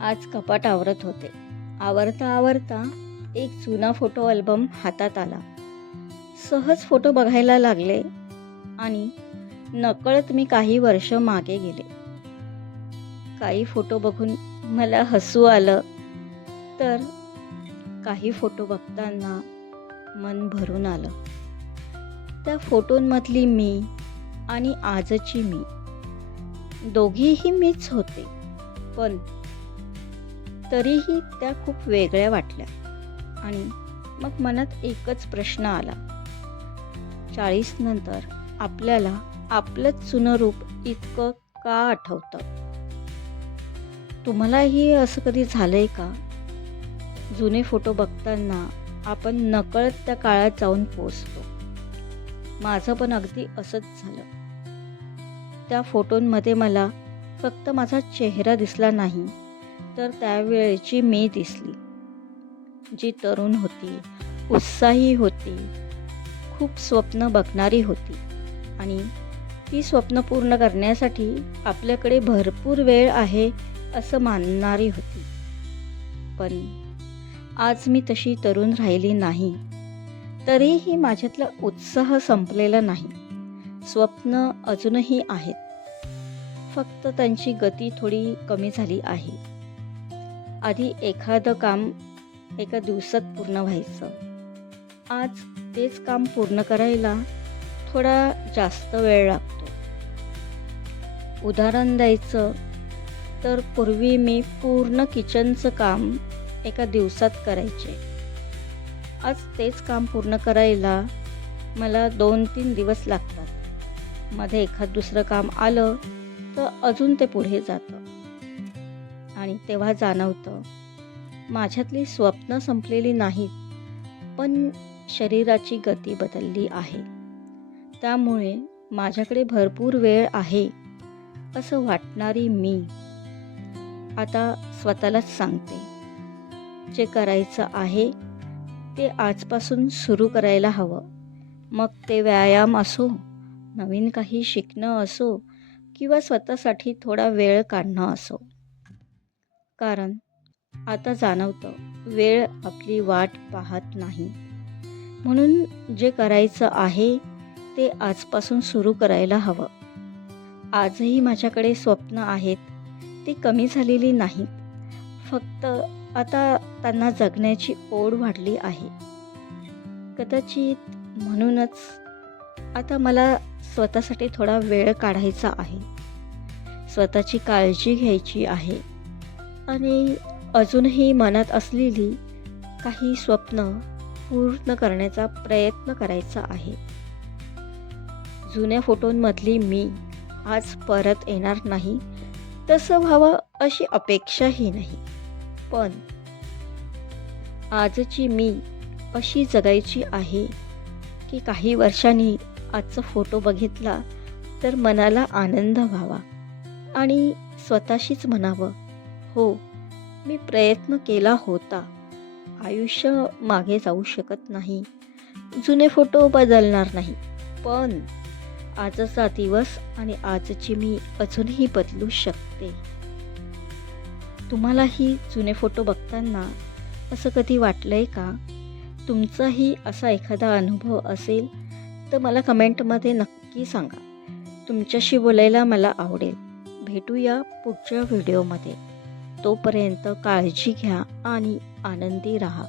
आज कपाट आवरत होते. आवरता एक जुना फोटो अल्बम हातात आला. सहज फोटो बघायला लागले आणि नकळत मी काही वर्ष मागे गेले. काही फोटो बघून मला हसू आलं, तर काही फोटो बघताना मन भरून आलं. त्या फोटोंमधली मी आणि आजची मी दोघीही मीच होते, पण तरीही त्या खूप वेगळ्या वाटल्या. आणि मग मनात एकच प्रश्न आला, 40 नंतर आपल्याला आपलंच जुनं रूप इतकं का आठवतं? तुम्हालाही असं कधी झालंय का? जुने फोटो बघताना आपण नकळत त्या काळात जाऊन पोचतो. माझं पण अगदी असंच झालं. त्या फोटोंमध्ये मला फक्त माझा चेहरा दिसला नाही, तर त्यावेळची मी दिसली, जी तरुण होती, उत्साही होती, खूप स्वप्न बघणारी होती आणि ती स्वप्न पूर्ण करण्यासाठी आपल्याकडे भरपूर वेळ आहे असं मानणारी होती. पण आज मी तशी तरुण राहिली नाही, तरीही माझ्यातला उत्साह संपलेला नाही. स्वप्न अजूनही आहेत, फक्त त्यांची गती थोडी कमी झाली आहे. आधी एखादं काम एका दिवसात पूर्ण व्हायचं. आज तेच काम पूर्ण करायला थोडा जास्त वेळ लागतो. उदाहरण द्यायचं तर पूर्वी मी पूर्ण किचनचं काम एका दिवसात करायचे. आज तेच काम पूर्ण करायला मला 2-3 दिवस लागतात. मध्ये एखाद दुसरं काम आलं तर अजून ते पुढे जातं आणि तेव्हा जाणवतं, माझ्यातली स्वप्न संपलेली नाहीत, पण शरीराची गती बदलली आहे. त्यामुळे माझ्याकडे भरपूर वेळ आहे असं वाटणारी मी आता स्वतःलाच सांगते, जे करायचं आहे ते आजपासून सुरू करायला हवं. मग ते व्यायाम असो, नवीन काही शिकणं असो किंवा स्वतःसाठी थोडा वेळ काढणं असो. कारण आता जाणवतं, वेळ आपली वाट पाहत नाही. म्हणून जे करायचं आहे ते आजपासून सुरू करायला हवं. आजही माझ्याकडे स्वप्न आहेत, ती कमी झालेली नाहीत. फक्त आता त्यांना जगण्याची ओढ वाढली आहे. कदाचित म्हणूनच आता मला स्वतःसाठी थोडा वेळ काढायचा आहे. स्वतःची काळजी घ्यायची आहे आणि अजूनही मनात असलेली काही स्वप्न पूर्ण करण्याचा प्रयत्न करायचा आहे. जुन्या फोटोंमधली मी आज परत येणार नाही, तसं व्हावं अशी अपेक्षाही नाही. पण आजची मी अशी जगायची आहे की काही वर्षांनी आजचा फोटो बघितला तर मनाला आनंद व्हावा आणि स्वतःशीच म्हणावं, हो, मी प्रयत्न केला होता. आयुष्य मागे जाऊ शकत नाही, जुने फोटो बदलणार नाही, पण आजचा दिवस आणि आजची मी अजूनही बदलू शकते. तुम्हालाही जुने फोटो बघताना असं कधी वाटलंय का? तुमचाही असा एखादा अनुभव असेल तर मला कमेंटमध्ये नक्की सांगा. तुमच्याशी बोलायला मला आवडेल. भेटूया पुढच्या व्हिडिओमध्ये. तोपर्यंत काळजी घ्या आणि आनंदी राहा.